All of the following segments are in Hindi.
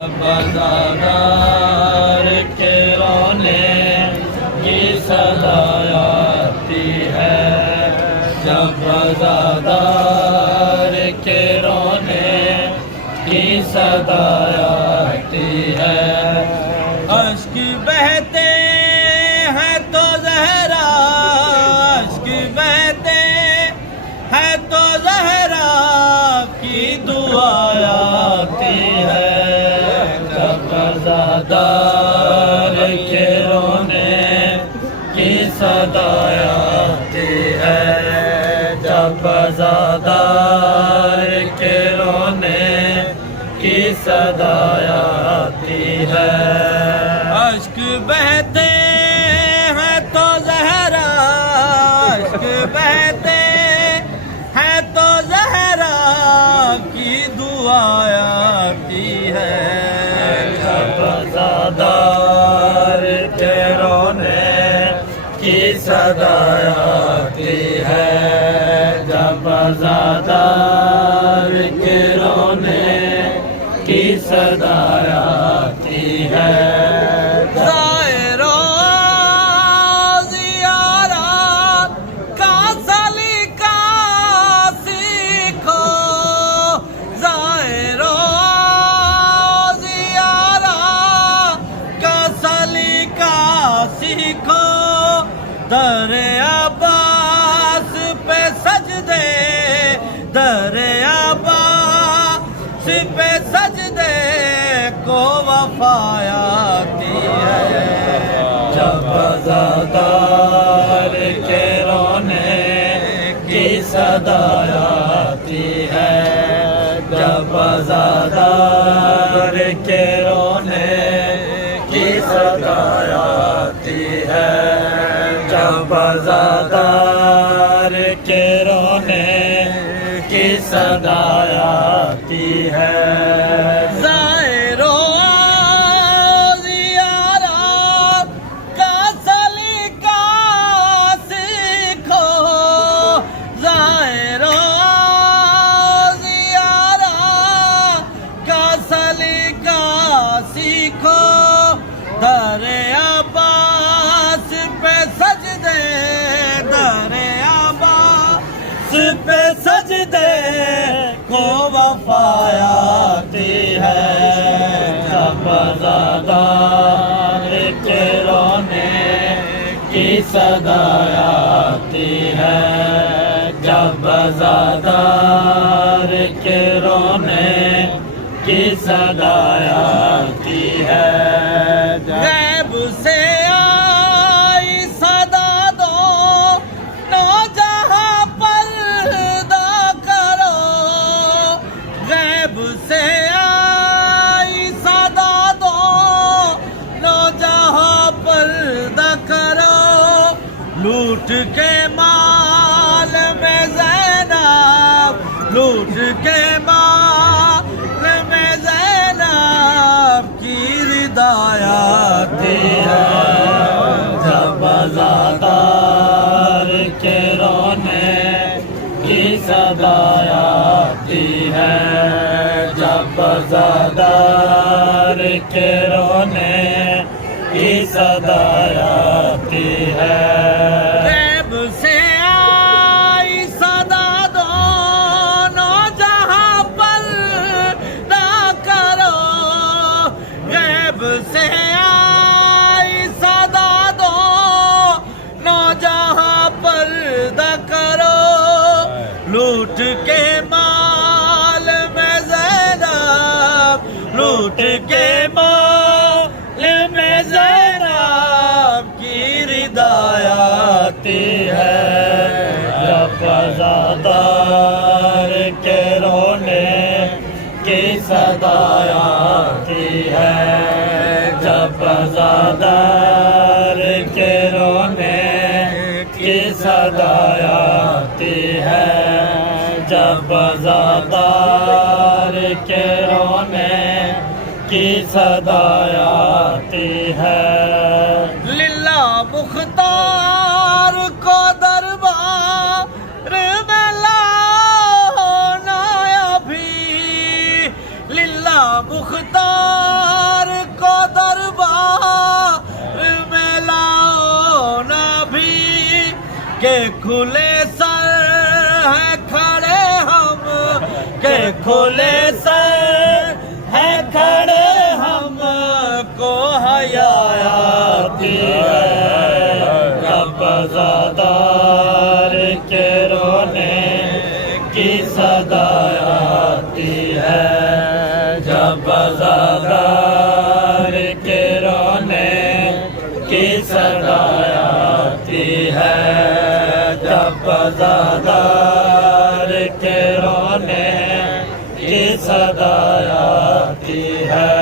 वफादार के रोने की सदा आती है, जब वफादार के रोने की सदा आती है। अश्क बहते हैं तो ज़हरा, अश्क बहते हैं तो ज़हरा की दुआ आती है, वफादार के रोने की सदा आती है, जब वफादार के रोने की सदा आती है। अश्क बहते हैं तो ज़हरा, अश्क बहते हैं तो ज़हरा की दुआ आती है, वफादार के रोने की सदा आती है, जब वफादार के रोने की सदा आती है। ज़ाहिरो ज़ियारा का सलीका सीखो, ज़ाहिरो सीखो, दरे अब्बास पे सजदे, दरे अब्बास पे सजदे को वफा आती है, जब वफादार के रोने की सदा आती है, जब वफादार के रोने की सदा आती है, जब वफादार के रोने की सदा आती है। ज़ाहिरो ज़ियारा का सलीका सीखो, ज़ाहिरो ज़ियारा का सलीका सीखो, दरे अब्बास पे सजदे, दरे अब्बास पे सजदे को वफा आती है, जब वफादार के रोने की सदा आती है, जब वफादार के रोने की सदा आती है। गैब से आई सदा दो, नो जहां पर्दा करो, गैब से आई सदा दो, नो जहां पर्दा करो, लूट के माल में ज़ैनब, लूट के माल में ज़ैनब की रिदा आती है, जब वफादार के रोने की सदा आती है, जब वफादार के रोने की सदा आती है। गैब से आई सदा दोनों जहां पर ना करो, गैब से आई सदा दोनों जहां पर ना करो, लूट के माल में ज़ैनब, लूट के माल में ज़ैनब की रिदा आती है, जब वफादार के रोने की सदा आती है, जब वफादार के रोने की सदा आती है, जब वफादार के रोने की सदा आती है। लिल्ला मुख्तार को दरबार में लाना अभी, लिल्ला मुख्तार खुले सर है खड़े हमको हया आती है जब अज़ादार के रोने की सदा आती है जब अज़ादार के रोने की सदा आती है जब अज़ादार के रोने की सदा आती है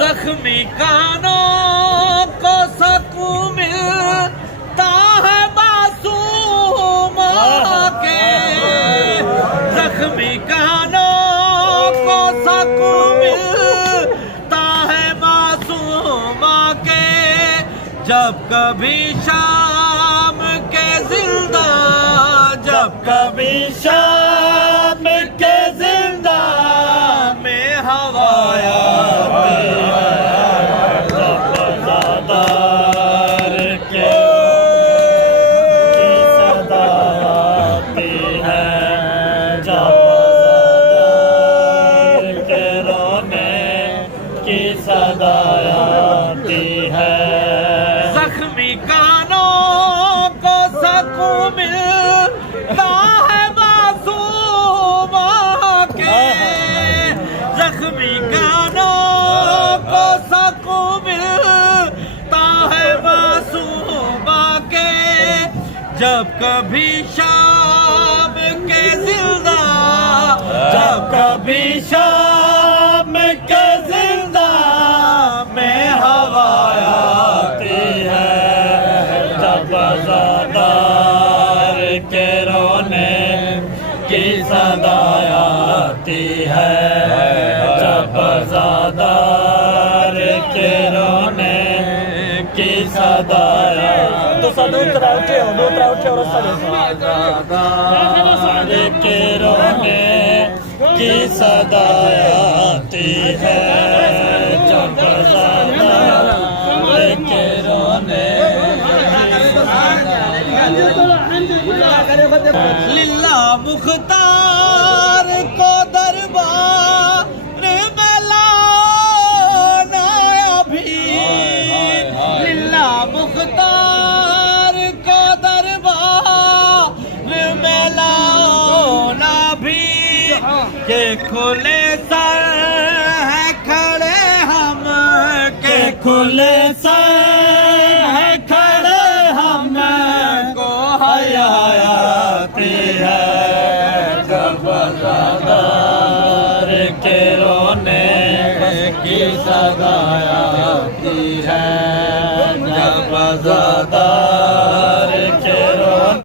जख्मी कानों को सकून मिलता है मासूम के जख्मी कानों को सकून मिलता है मासूम के जब कभी शाम के जिंदा जब कभी शाम के जिंदा में हवा आती है जब अज़ादार के की सदा आती है जब अज़ादार के रोने की सदा आती है जख्मी कानों को सकून मिलता है मासूम के जख्मी कानों को सकून मिलता है मासूम के जब कभी शाम के जिंदा जब कभी शाम के जिंदा में हवा आती है जब अज़ादार के रोने की सदा आती है जब अज़ादार के रोने की सदा तो सानू उतरा उठे और अज़ादार के रोने की सदा आती है जब अज़ादार के रोने लिल्ला मुख्तार को दरबार में लाना अभी लिल्ला मुख्तार को दरबार में लाना भी के खुले सर है खड़े हम के खुले सर है खड़े हम को हया आती है जब अज़ादार के रोने की सदा आती है जब अज़ादार